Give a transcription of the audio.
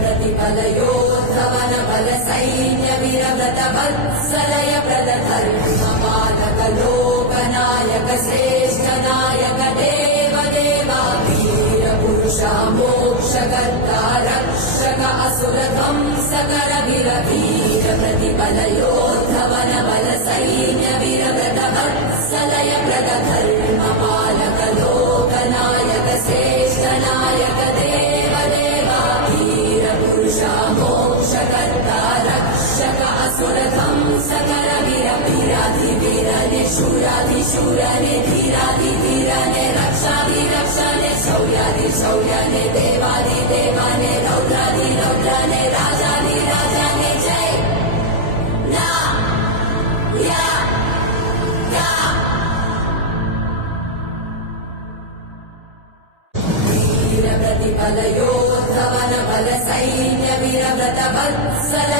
प्रतिफलयोद्धवन बल सैन्य वीरव्रत वत्सलय प्रदधर्मपालक लोकनायक श्रेष्ठ नायक देव देवा वीर पुरुषा मोक्षकर्ता रक्षक असुर ध्वंसकर वीर प्रतिफलयोद्धवन बल सैन्य वीरव्रत वत्सलय प्रदधर्मपालक लोकनायक श्रेष्ठ नायक देव देवा वीर पुरुषा मोक्षकर्ता रक्षक असुर ध्वंसकर वीर वीराधिवीरने शूराधिशूरने धीराधिधीरने रक्षाधिरक्षणे शौर्याधिशौर्यने देवाधिदेवाने रौद्राधिरौद्रने राजाधिराजाने जय नायका वीर प्रतिफलयोद्धवन बल सैन्य वीरव्रत वत्सल